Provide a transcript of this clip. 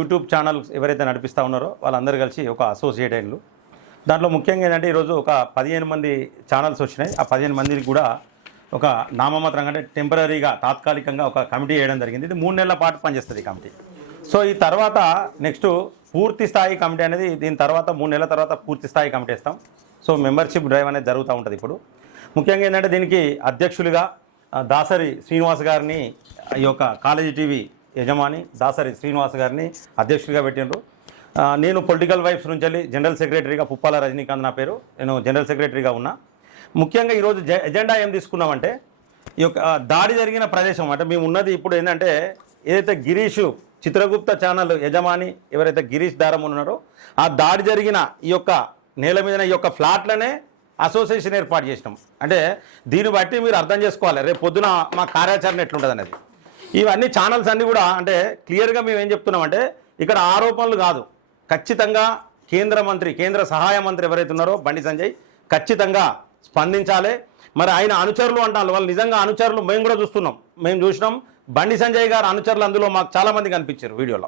YouTube channel ఎవరైతే నడిపిస్తూ ఉన్నారో వాళ్ళందరూ కలిసి ఒక అసోసియేట్ అయినలు. దాంట్లో ముఖ్యంగా ఏంటంటే ఈరోజు ఒక పదిహేను మంది ఛానల్స్ వచ్చినాయి. ఆ పదిహేను మందికి కూడా ఒక నామమాత్రంగా అంటే టెంపరీగా తాత్కాలికంగా ఒక కమిటీ వేయడం జరిగింది. ఇది మూడు నెలల పాటు పనిచేస్తుంది కమిటీ. సో ఈ తర్వాత నెక్స్ట్ పూర్తి స్థాయి కమిటీ అనేది దీని తర్వాత మూడు నెలల తర్వాత పూర్తి స్థాయి కమిటీ ఇస్తాం సో మెంబర్షిప్ డ్రైవ్ అనేది జరుగుతూ ఉంటుంది ఇప్పుడు. ముఖ్యంగా ఏంటంటే దీనికి అధ్యక్షులుగా దాసరి శ్రీనివాస్ గారిని ఈ యొక్క కాలేజీ టీవీ యజమాని దాసరి శ్రీనివాస్ గారిని అధ్యక్షుడిగా పెట్టిండ్రు. నేను పొలిటికల్ వైఫ్స్ నుంచి వెళ్ళి జనరల్ సెక్రటరీగా పుప్పాల రజనీకాంత్ నా పేరు. నేను జనరల్ సెక్రటరీగా ఉన్నా. ముఖ్యంగా ఈరోజు జె- ఎజెండా ఏం తీసుకున్నామంటే ఈ యొక్క దాడి జరిగిన ప్రదేశం. అంటే మేము ఉన్నది ఇప్పుడు ఏంటంటే ఏదైతే గిరీష్ చిత్రగుప్త ఛానల్ యజమాని ఎవరైతే గిరీష్ దారం ఉన్నారో ఆ దాడి జరిగిన ఈ యొక్క నేల మీద ఈ యొక్క ఫ్లాట్లనే అసోసియేషన్ ఏర్పాటు చేసినాం. అంటే దీన్ని బట్టి మీరు అర్థం చేసుకోవాలి. రేపు పొద్దున మా కార్యాచరణ ఎట్లుంటుంది అనేది ఇవన్నీ ఛానల్స్ అన్నీ కూడా అంటే క్లియర్గా మేము ఏం చెప్తున్నామంటే ఇక్కడ ఆరోపణలు కాదు. ఖచ్చితంగా కేంద్ర మంత్రి కేంద్ర సహాయ మంత్రి ఎవరైతే ఉన్నారో బండి సంజయ్ ఖచ్చితంగా స్పందించాలి. మరి ఆయన అనుచరులు అంటారు. వాళ్ళు నిజంగా అనుచరులు మేము కూడా చూస్తున్నాం. మేము చూసినాం. బండి సంజయ్ గారు అనుచరులు అందులో మాకు చాలామంది కనిపించారు వీడియోలో.